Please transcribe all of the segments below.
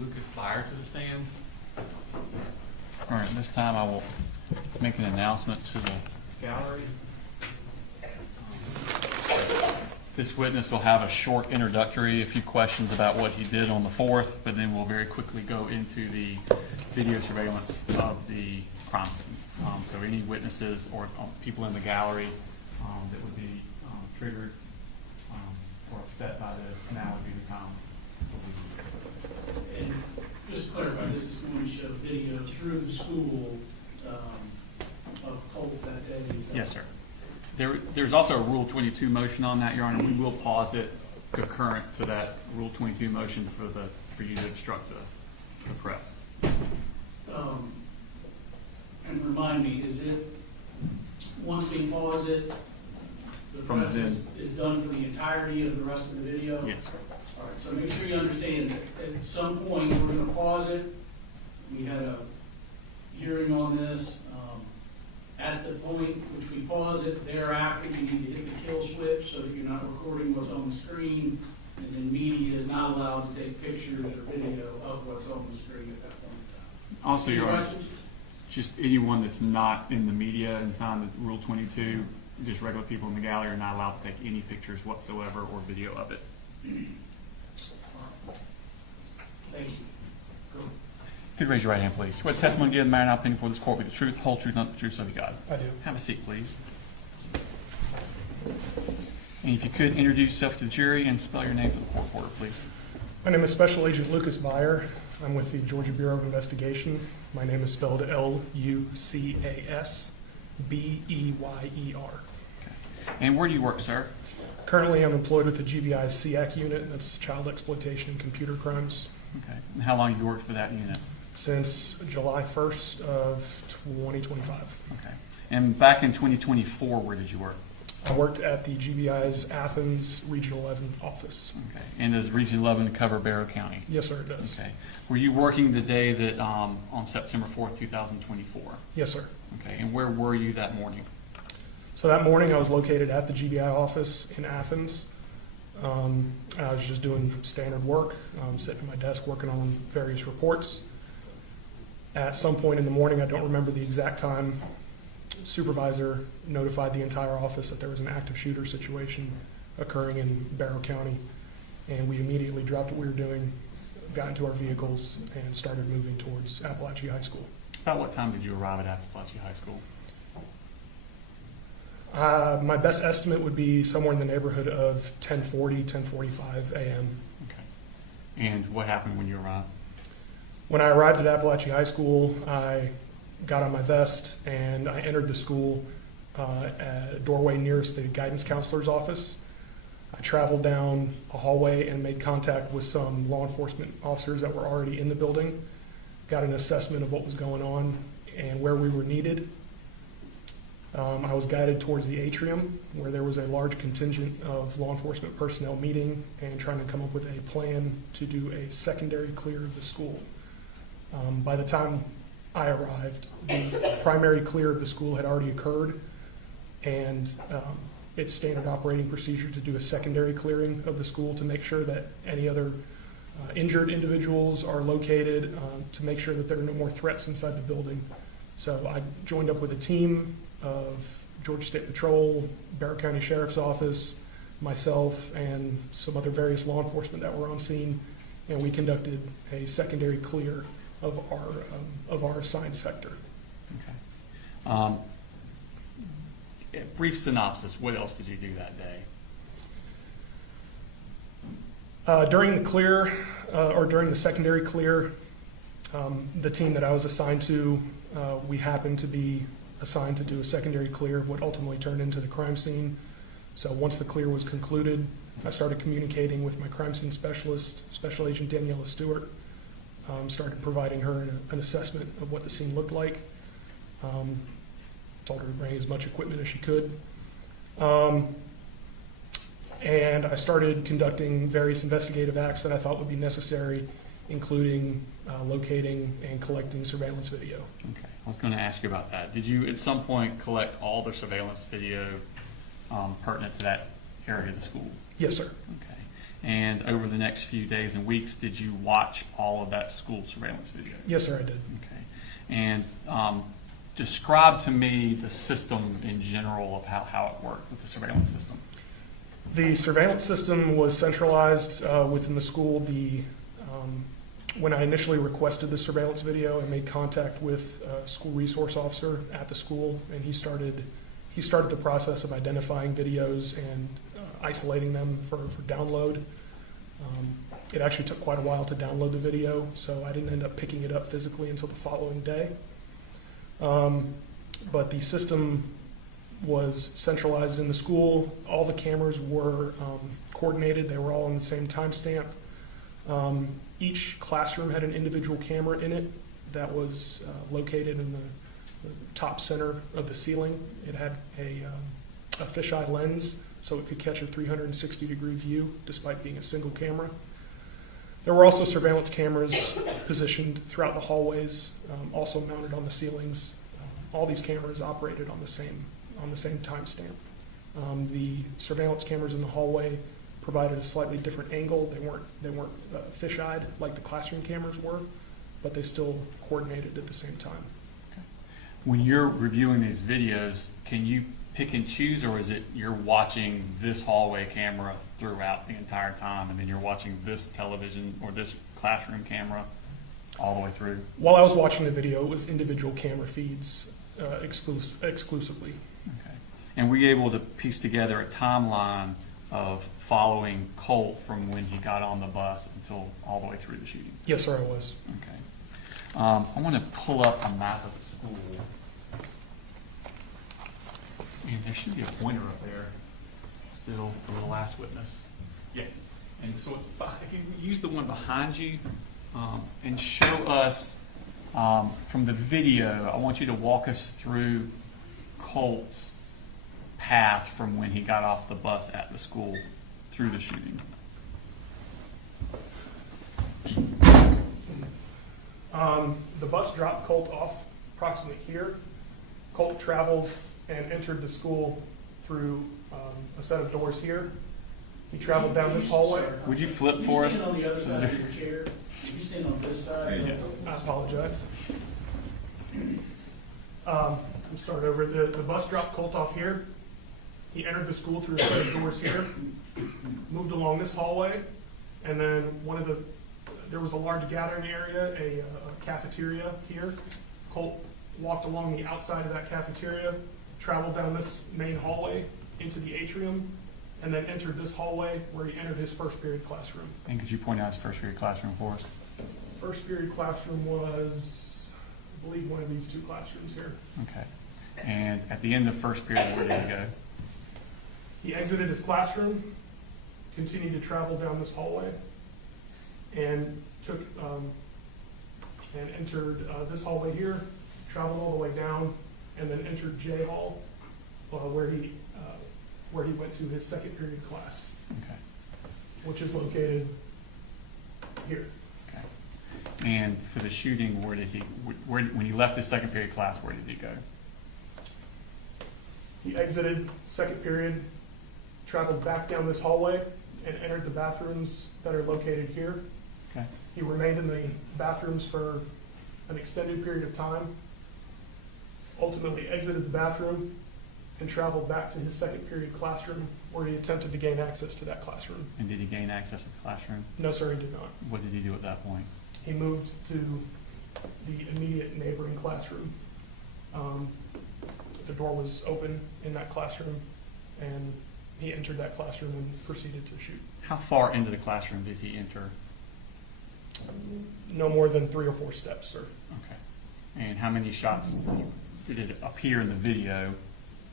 Lucas Beyer to the stand. All right, this time I will make an announcement to the gallery. This witness will have a short introductory, a few questions about what he did on the 4th, but then we'll very quickly go into the video surveillance of the crime scene. So any witnesses or people in the gallery that would be triggered or upset by this, now would be the time. And just to clarify, this is going to show video through the school of Colt that day? Yes, sir. There's also a Rule 22 motion on that, Your Honor. We will pause it concurrent to that Rule 22 motion for you to instruct the press. And remind me, is it, once we pause it, the press is done for the entirety of the rest of the video? Yes, sir. All right, so make sure you understand that at some point we're going to pause it. We had a hearing on this. At the point which we pause it, thereafter you need to hit the kill switch so that you're not recording what's on the screen, and then media is not allowed to take pictures or video of what's on the screen at that point in time. Also, Your Honor, just anyone that's not in the media and signed the Rule 22, just regular people in the gallery are not allowed to take any pictures whatsoever or video of it. Thank you. Go. Could you raise your right hand, please? Swear the testimony given in the matter now pending before this court be the truth, whole truth, not the truth, so help you God. I do. Have a seat, please. And if you could introduce yourself to the jury and spell your name for the court reporter, please. My name is Special Agent Lucas Beyer. I'm with the Georgia Bureau of Investigation. My name is spelled Lucas Beyer. Okay. And where do you work, sir? Currently, I'm employed with the GBI SEAC unit. That's Child Exploitation and Computer Crimes. Okay. And how long have you worked for that unit? Since July 1st of 2025. Okay. And back in 2024, where did you work? I worked at the GBI's Athens Regional 11 office. Okay. And does Region 11 cover Beyer County? Yes, sir, it does. Okay. Were you working the day that on September 4th, 2024? Yes, sir. Okay. And where were you that morning? So that morning, I was located at the GBI office in Athens. I was just doing standard work, sitting at my desk working on various reports. At some point in the morning, I don't remember the exact time, supervisor notified the entire office that there was an active shooter situation occurring in Beyer County, and we immediately dropped what we were doing, got into our vehicles, and started moving towards Apalachee High School. About what time did you arrive at Apalachee High School? My best estimate would be somewhere in the neighborhood of 10:40, 10:45 a.m. Okay. And what happened when you arrived? When I arrived at Apalachee High School, I got on my vest and I entered the school at a doorway nearest the guidance counselor's office. I traveled down a hallway and made contact with some law enforcement officers that were already in the building, got an assessment of what was going on and where we were needed. I was guided towards the atrium where there was a large contingent of law enforcement personnel meeting and trying to come up with a plan to do a secondary clear of the school. By the time I arrived, the primary clear of the school had already occurred, and it's standard operating procedure to do a secondary clearing of the school to make sure that any other injured individuals are located, to make sure that there are no more threats inside the building. So I joined up with a team of Georgia State Patrol, Beyer County Sheriff's Office, myself, and some other various law enforcement that were on scene, and we conducted a secondary clear of our assigned sector. Okay. Brief synopsis, what else did you do that day? During the clear, or during the secondary clear, the team that I was assigned to, we happened to be assigned to do a secondary clear of what ultimately turned into the crime scene. So once the clear was concluded, I started communicating with my crime scene specialist, Special Agent Daniela Stewart, started providing her an assessment of what the scene looked like. Told her to bring as much equipment as she could. And I started conducting various investigative acts that I thought would be necessary, including locating and collecting surveillance video. Okay, I was going to ask you about that. Did you at some point collect all the surveillance video pertinent to that area of the school? Yes, sir. Okay. And over the next few days and weeks, did you watch all of that school surveillance video? Yes, sir, I did. Okay. And describe to me the system in general of how it worked with the surveillance system. The surveillance system was centralized within the school. When I initially requested the surveillance video, I made contact with a school resource officer at the school, and he started the process of identifying videos and isolating them for download. It actually took quite a while to download the video, so I didn't end up picking it up physically until the following day. But the system was centralized in the school. All the cameras were coordinated. They were all on the same timestamp. Each classroom had an individual camera in it that was located in the top center of the ceiling. It had a fisheye lens, so it could catch a 360-degree view despite being a single camera. There were also surveillance cameras positioned throughout the hallways, also mounted on the ceilings. All these cameras operated on the same timestamp. The surveillance cameras in the hallway provided a slightly different angle. They weren't fish-eyed like the classroom cameras were, but they still coordinated at the same time. When you're reviewing these videos, can you pick and choose, or is it you're watching this hallway camera throughout the entire time, and then you're watching this television or this classroom camera all the way through? While I was watching the video, it was individual camera feeds exclusively. Okay. And were you able to piece together a timeline of following Colt from when he got on the bus until all the way through the shooting? Yes, sir, I was. Okay. I want to pull up a map of the school. And there should be a pointer up there still for the last witness. Yeah. And so it's, if you use the one behind you and show us from the video, I want you to walk us through Colt's path from when he got off the bus at the school through the shooting. The bus dropped Colt off approximately here. Colt traveled and entered the school through a set of doors here. He traveled down this hallway. Would you flip for us? You stand on the other side of your chair. You stand on this side. Yeah. I apologize. I'll start over. The bus dropped Colt off here. He entered the school through a set of doors here, moved along this hallway, and then there was a large gathering area, a cafeteria here. Colt walked along the outside of that cafeteria, traveled down this main hallway into the atrium, and then entered this hallway where he entered his first period classroom. And could you point out his first period classroom for us? First period classroom was, I believe, one of these two classrooms here. Okay. And at the end of first period, where did he go? He exited his classroom, continued to travel down this hallway, and entered this hallway here, traveled all the way down, and then entered J Hall, where he went to his second period class, Okay. which is located here. Okay. And for the shooting, when he left his second period class, where did he go? He exited second period, traveled back down this hallway, and entered the bathrooms that are located here. Okay. He remained in the bathrooms for an extended period of time, ultimately exited the bathroom, and traveled back to his second period classroom, where he attempted to gain access to that classroom. And did he gain access to the classroom? No, sir, he did not. What did he do at that point? He moved to the immediate neighboring classroom. The door was open in that classroom, and he entered that classroom and proceeded to shoot. How far into the classroom did he enter? No more than 3 or 4 steps, sir. Okay. And how many shots did it appear in the video?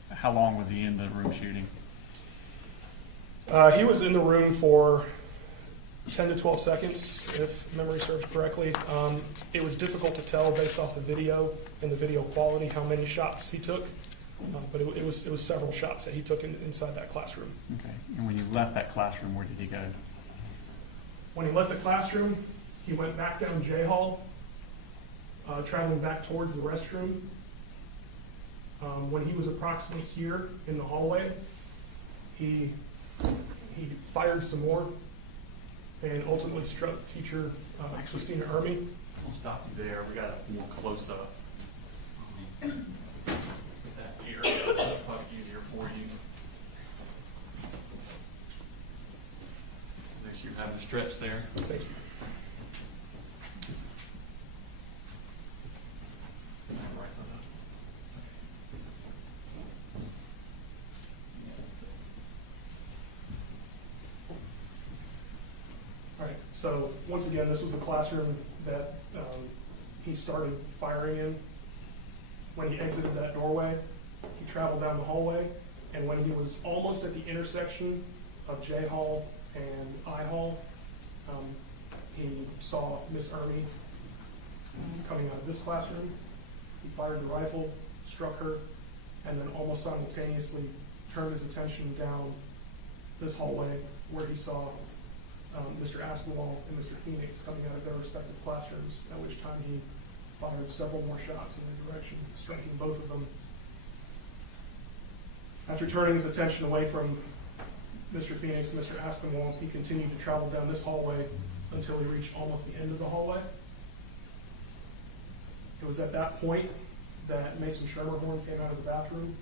How long was he in the room shooting? He was in the room for 10 to 12 seconds, if memory serves correctly. It was difficult to tell based off the video and the video quality how many shots he took, but it was several shots that he took inside that classroom. Okay. And when you left that classroom, where did he go? When he left the classroom, he went back down J Hall, traveling back towards the restroom. When he was approximately here in the hallway, he fired some more and ultimately struck teacher Christina Ermy. We'll stop you there. We got a more close up. Get that here. Probably easier for you. Make sure you're having a stretch there. Thank you. Right side up. All right, so once again, this was the classroom that he started firing in. When he exited that doorway, he traveled down the hallway, and when he was almost at the intersection of J Hall and I Hall, he saw Miss Ermy coming out of this classroom. He fired the rifle, struck her, and then almost simultaneously turned his attention down this hallway where he saw Mr. Aspinwall and Mr. Phoenix coming out of their respective classrooms, at which time he fired several more shots in their direction, striking both of them. After turning his attention away from Mr. Phoenix and Mr. Aspinwall, he continued to travel down this hallway until he reached almost the end of the hallway. It was at that point that Mason Schermerhorn came out of the bathroom.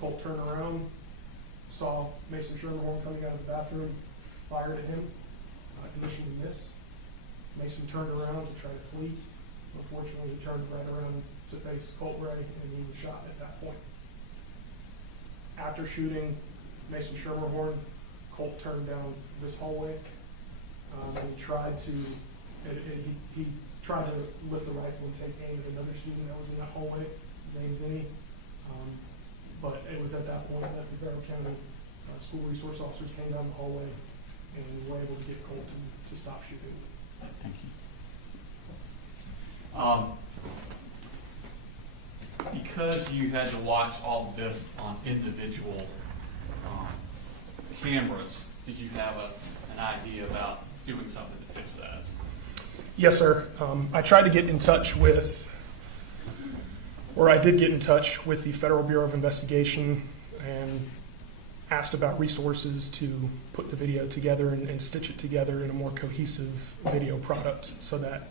Colt turned around, saw Mason Schermerhorn coming out of the bathroom, fired at him, initially missed. Mason turned around to try to flee. Unfortunately, he turned right around to face Colt Gray, and he was shot at that point. After shooting Mason Schermerhorn, Colt turned down this hallway, and he tried to lift the rifle and take aim at another student that was in that hallway, Zane Zinni. But it was at that point that the Beyer County school resource officers came down the hallway and were able to get Colt to stop shooting. Thank you. Because you had to watch all of this on individual cameras, did you have an idea about doing something to fix that? Yes, sir. I tried to get in touch with, or I did get in touch with the Federal Bureau of Investigation and asked about resources to put the video together and stitch it together in a more cohesive video product so that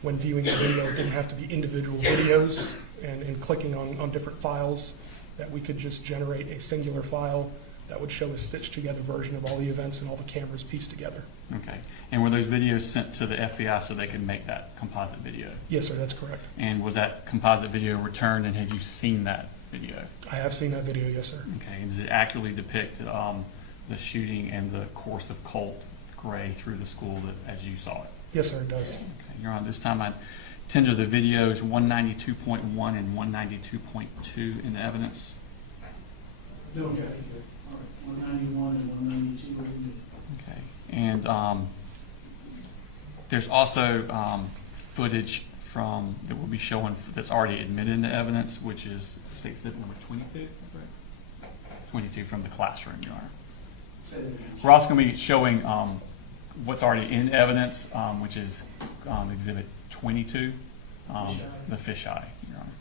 when viewing the video, it didn't have to be individual videos and clicking on different files, that we could just generate a singular file that would show a stitched together version of all the events and all the cameras pieced together. Okay. And were those videos sent to the FBI so they could make that composite video? Yes, sir, that's correct. And was that composite video returned, and have you seen that video? I have seen that video, yes, sir. Okay. And does it accurately depict the shooting and the course of Colt Gray through the school as you saw it? Yes, sir, it does. Okay. You're on. This time I tender the videos 192.1 and 192.2 in the evidence. Okay. All right, 191 and 192. Okay. And there's also footage from that will be showing that's already admitted into evidence, which is state exhibit number 22. Right? 22 from the classroom, Your Honor. Say that again. We're also going to be showing what's already in evidence, which is exhibit 22, the fisheye, Your Honor.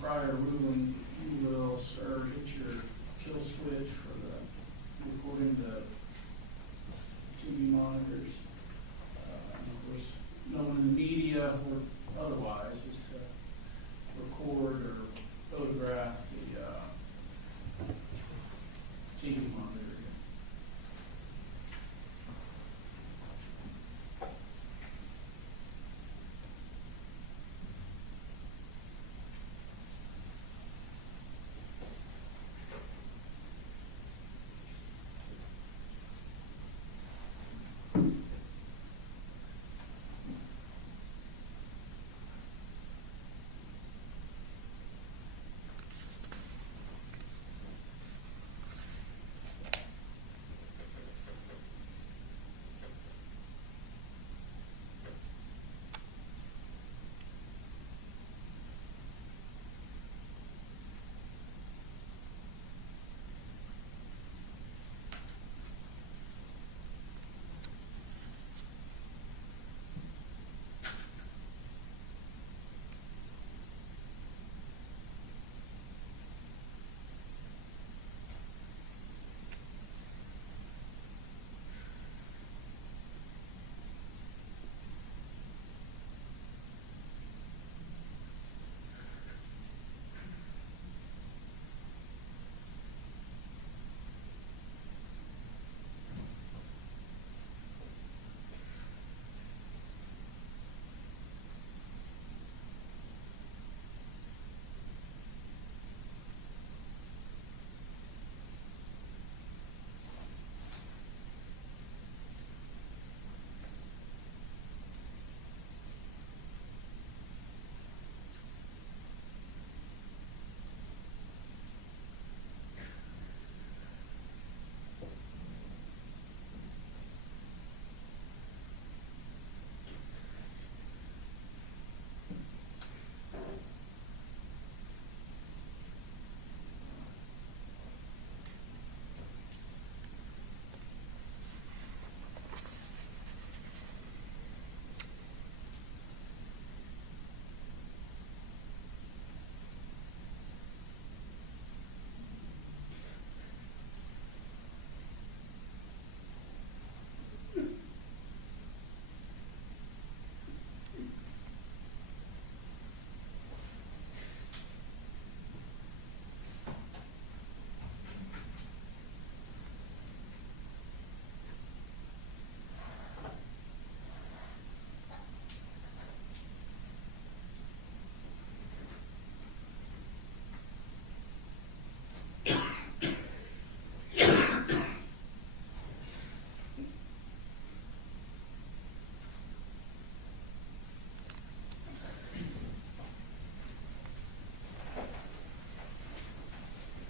prior ruling, if you will, sir, hit your kill switch for the recording the TV monitors. And of course, no one in the media or otherwise is to record or photograph the TV monitor.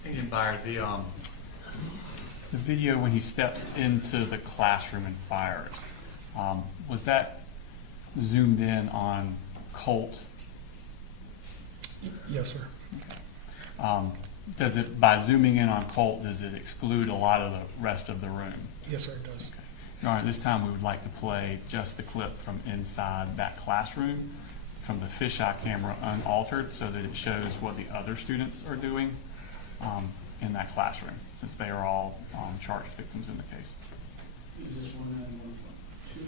Again, Beyer, the video when he steps into the classroom and fires, was that zoomed in on Colt? Yes, sir. Does it, by zooming in on Colt, does it exclude a lot of the rest of the room? Yes, sir, it does. Your Honor, this time we would like to play just the clip from inside that classroom, from the fisheye camera unaltered, so that it shows what the other students are doing in that classroom, since they are all charged victims in the case. Is this 191.2?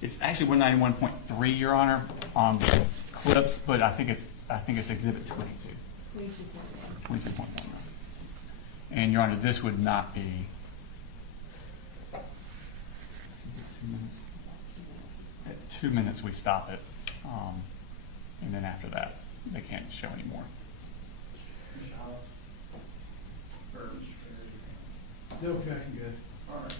It's actually 191.3, Your Honor, on the clips, but I think it's Exhibit 22. 22.1. And Your Honor, this would not be. At 2 minutes we stop it, and then after that they can't show anymore. Okay, good. All right.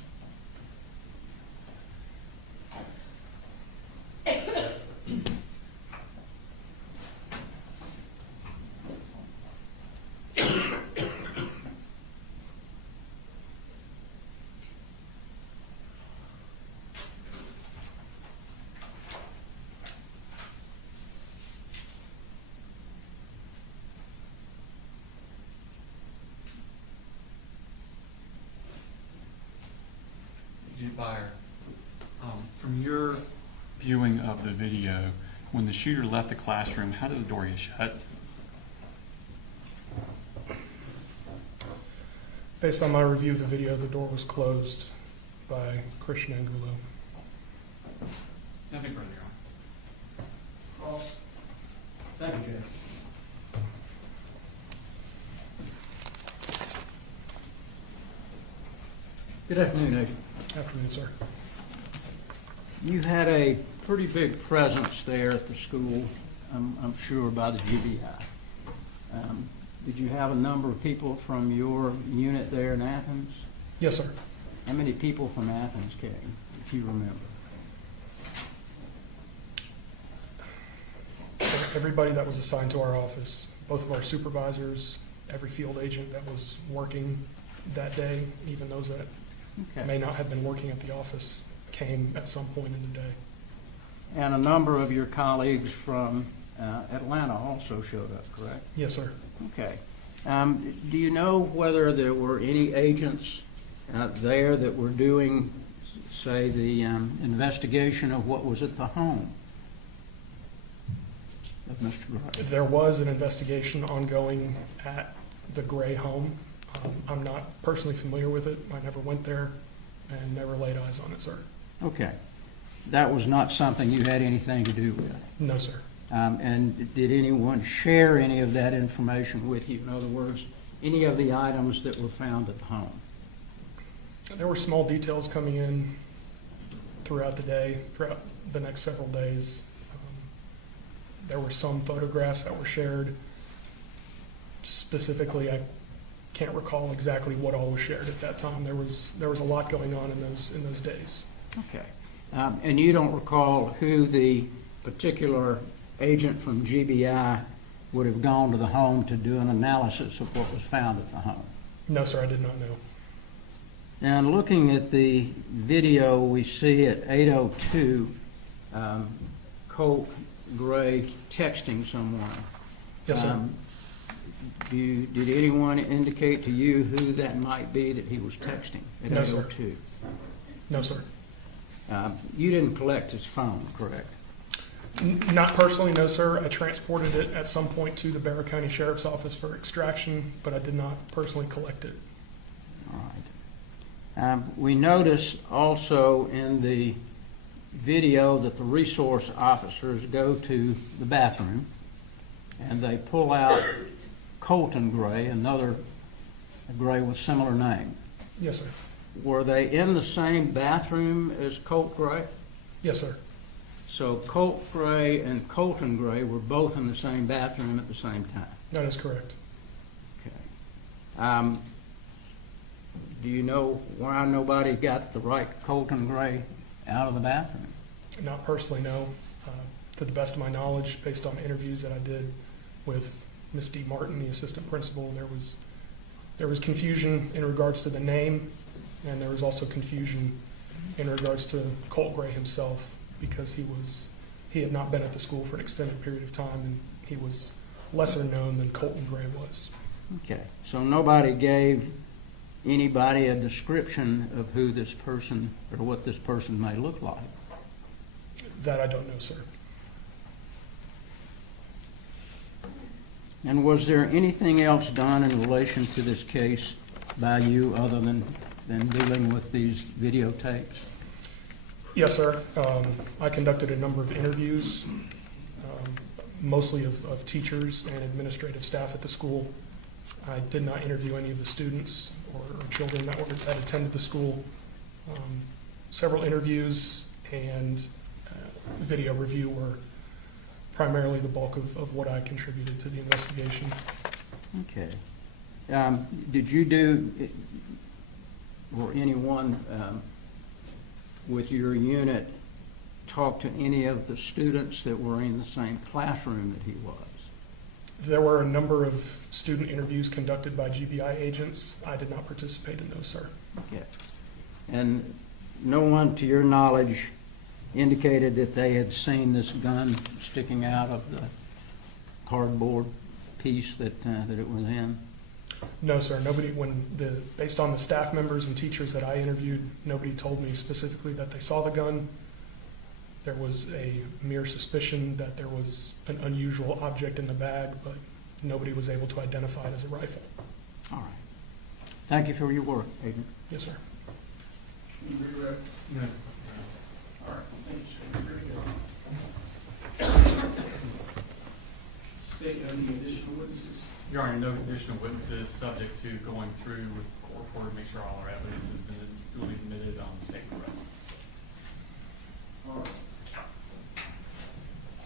Beyer, from your viewing of the video, when the shooter left the classroom, how did the door get shut? Based on my review of the video, the door was closed by Christian Angulo. Nothing further, Your Honor. Thank you, Judge. Good afternoon, Agent. Afternoon, sir. You had a pretty big presence there at the school, I'm sure, by the GBI. Did you have a number of people from your unit there in Athens? Yes, sir. How many people from Athens came, if you remember? Everybody that was assigned to our office, both of our supervisors, every field agent that was working that day, even those that Okay. may not have been working at the office, came at some point in the day. And a number of your colleagues from Atlanta also showed up, correct? Yes, sir. Okay. Do you know whether there were any agents there that were doing, say, the investigation of what was at the home of Mr. Gray? There was an investigation ongoing at the Gray home. I'm not personally familiar with it. I never went there and never laid eyes on it, sir. Okay. That was not something you had anything to do with? No, sir. And did anyone share any of that information with you? In other words, any of the items that were found at the home? There were small details coming in throughout the day, throughout the next several days. There were some photographs that were shared. Specifically, I can't recall exactly what all was shared at that time. There was a lot going on in those days. Okay. And you don't recall who the particular agent from GBI would have gone to the home to do an analysis of what was found at the home? No, sir, I did not know. And looking at the video, we see at 8:02, Colt Gray texting someone. Yes, sir. Did anyone indicate to you who that might be that he was texting at No, sir. 8:02? No, sir. You didn't collect his phone, correct? Not personally, no, sir. I transported it at some point to the Beyer County Sheriff's Office for extraction, but I did not personally collect it. All right. We notice also in the video that the resource officers go to the bathroom and they pull out Colton Gray, another Gray with similar name. Yes, sir. Were they in the same bathroom as Colt Gray? Yes, sir. So Colt Gray and Colton Gray were both in the same bathroom at the same time? That is correct. Okay. Do you know why nobody got the right Colton Gray out of the bathroom? Not personally, no. To the best of my knowledge, based on interviews that I did with Ms. D. Martin, the assistant principal, there was confusion in regards to the name, and there was also confusion in regards to Colt Gray himself, because he had not been at the school for an extended period of time, and he was lesser known than Colton Gray was. Okay, so nobody gave anybody a description of who this person or what this person may look like? That I don't know, sir. And was there anything else done in relation to this case by you other than dealing with these videotapes? Yes, sir. I conducted a number of interviews, mostly of teachers and administrative staff at the school. I did not interview any of the students or children that attended the school. Several interviews and video review were primarily the bulk of what I contributed to the investigation. Okay. Did you do, or anyone with your unit talk to any of the students that were in the same classroom that he was? There were a number of student interviews conducted by GBI agents. I did not participate in those, sir. Okay. And no one, to your knowledge, indicated that they had seen this gun sticking out of the cardboard piece that it was in? No, sir. Nobody, based on the staff members and teachers that I interviewed, nobody told me specifically that they saw the gun. There was a mere suspicion that there was an unusual object in the bag, but nobody was able to identify it as a rifle. All right. Thank you for your work, Agent. Yes, sir. Any redirect? No. All right, thank you, sir. Very good. State, any additional witnesses? Your Honor, no additional witnesses, subject to going through with court reporter to make sure all our evidence has been duly admitted on the state arrest. All right.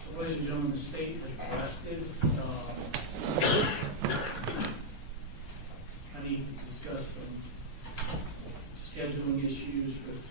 So, ladies and gentlemen, the state has rested. I need to discuss some scheduling issues with